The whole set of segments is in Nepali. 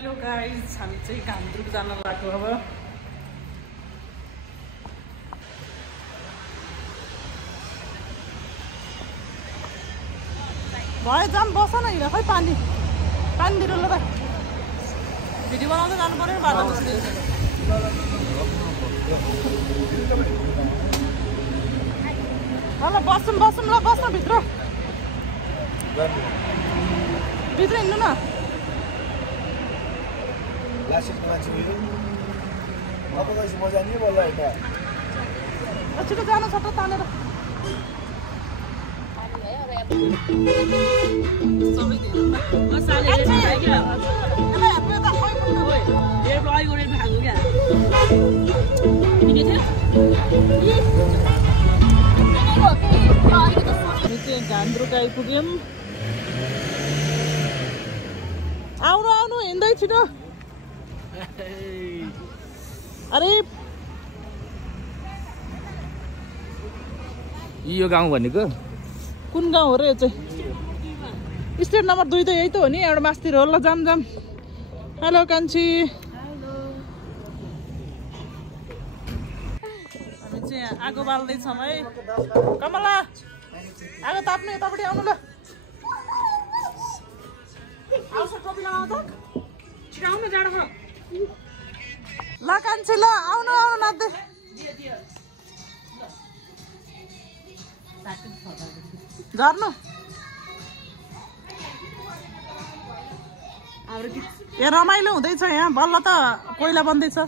हेलो गाइस, हामी चाहिँ घामद्रुक जान लाग्यो अब। भयो जाम बस न हिँड खै पानी दिएर ल त भिडियो बनाउँदै जानु पर्यो बाटो ल बसौँ ल बस्न भित्र हिँड्नु न। छिटो जानु छ त तानेर घामद्रुक आइपुग्यौँ। आउनु हिँड्दै छिटो। अरे यो गाउँ भनेको कुन गाउँ हो र यो चाहिँ? स्टेट नम्बर 2 त यही त हो नि, एउटा मास्तिर हो। ल जाम। हेलो कान्छी। हामी चाहिँ आगो बाल्दैछौँ है। कमला आगो ताप्नु, यतापट्टि आउनु ल। आउँछ टोपी लगाउ त। छिटो आउनु, जाडो भयो। ल कान्छी ल आउनु नाच्दै। झर्नु यहाँ रमाइलो हुँदैछ। यहाँ बल्ल त कोइला बन्दैछ।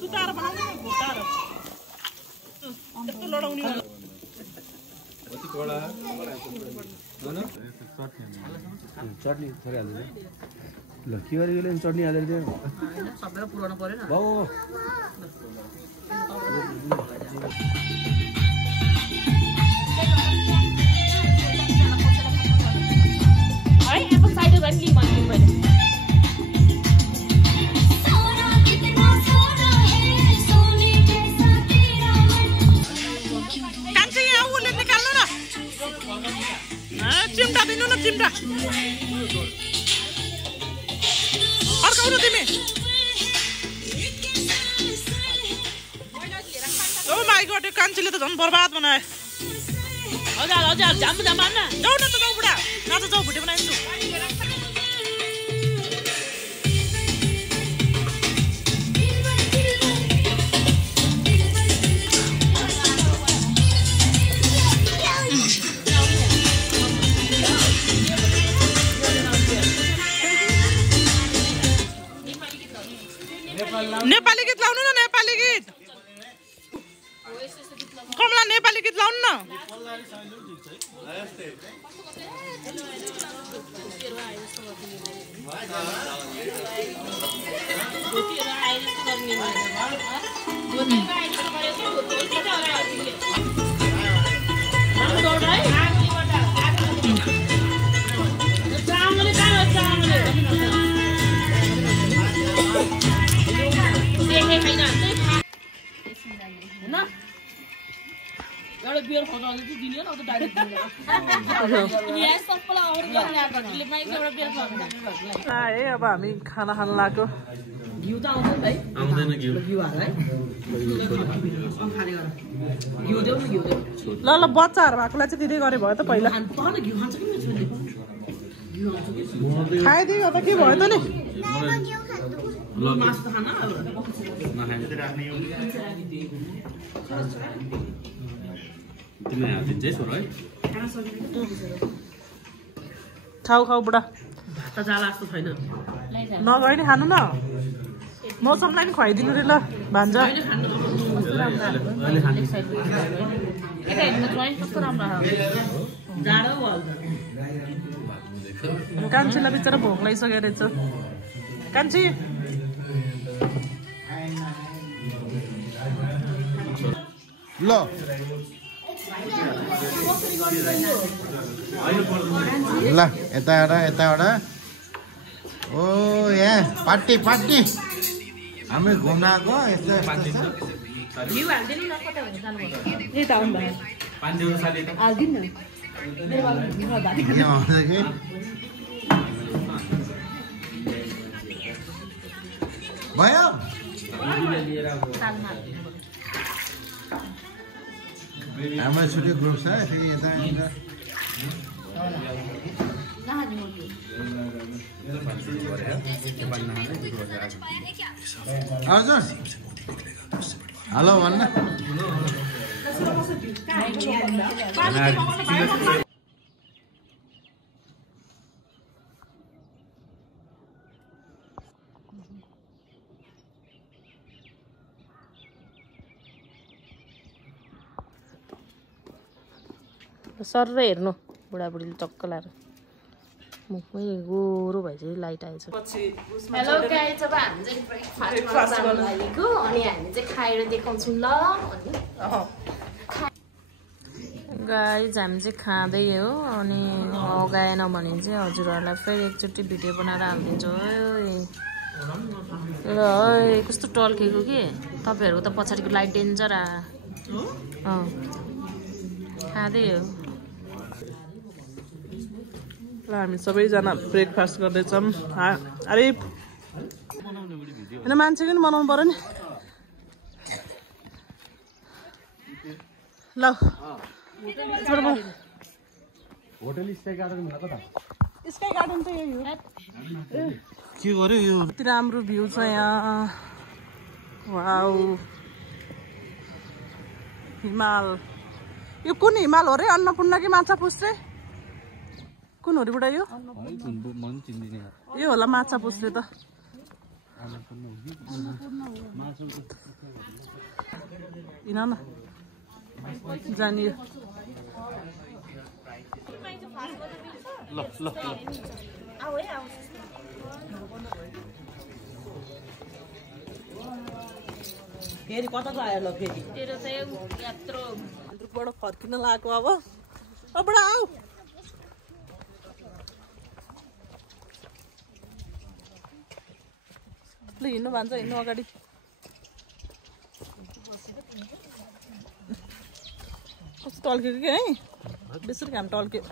सुताएर बनाउने यस्तो लडाउने चटनी थोरै हाल्दै ल के गरे चटनी हालेर दियो सबैलाई पुराउनु पर्यो न। चिम्टा दिनु न, चिम्टा अर्काउनु तिमी। ओ माई गॉड, यो कान्छीले त झन् बर्बाद बनायो। हजुर जाम न जाऊ न त, जाऊ बुढा नाच, जाऊ भुटे बनाइदिन्छु। नेपाली गीत लाउनु न, नेपाली गीत। कमला नेपाली गीत लाउनु न। अब हामी खाना खान लाग्यो। ल बच्चाहरू भएकोलाई चाहिँ दिँदै गरे भयो त पहिला। खाइदियो त के भयो त नि। खाऊ बुढा नगए नि खानु न। मौसमलाई नि खुवाइदिनु रे ल भान्जा। कान्छीलाई बिचरा भोक लागिसक्यो रहेछ। कान्छी ल यता एउटा ओ यहाँ पार्टी हामी घुम्न आएको। यस्तो घिउ हाल्दिनु न कता हुन्छ जानुपर्छ यही त आउनु भयो 500 साली त हाल्दिनु न यहाँ आउँछ कि भयो हाम्रो छुट्टै ग्रुप छ फेरि यता आउँछ हेलो भन्न सर हेर्नु बुढाबुढीले टक्क लाएर मुखमै गोरो भएपछि लाइट आएछ हेलो गाइस अब हामी चाहिँ ब्रेकफास्ट गर्न लागेको अनि हामी चाहिँ खाएर देखाउँछौँ ल गाइस हामी चाहिँ खाँदै हो अनि अगाएन भने चाहिँ हजुरहरूलाई फेरि एकचोटि भिडियो बनाएर हालिदिन्छु ल कस्तो टल्केको कि तपाईँहरूको त पछाडिको लाइट डेन्जर खाँदै हो ल हामी सबैजना ब्रेकफास्ट गर्दैछौँ अरे होइन मान्छेको नि बनाउनु पर्यो नि ल होटल स्काई गार्डन भनेको त स्काई गार्डन त यही हो के गर्यो यो कति राम्रो भ्यू छ यहाँ वाउ हिमाल यो कुन हिमाल हो रे अन्नपूर्ण कि माछा पुस्रे कुन हो रे बुढा यो यो होला माछा पुस्रे त हिँड न जानियो फेरि कता गयो ल फेरि तेरो चाहिँ यत्रो बाट फर्किन लागेको अब बुढा आऊ ल हिँड्नु भन्छ हिँड्नु अगाडि कस्तो टल्केको कि है बेसरी घाम टल्क्यो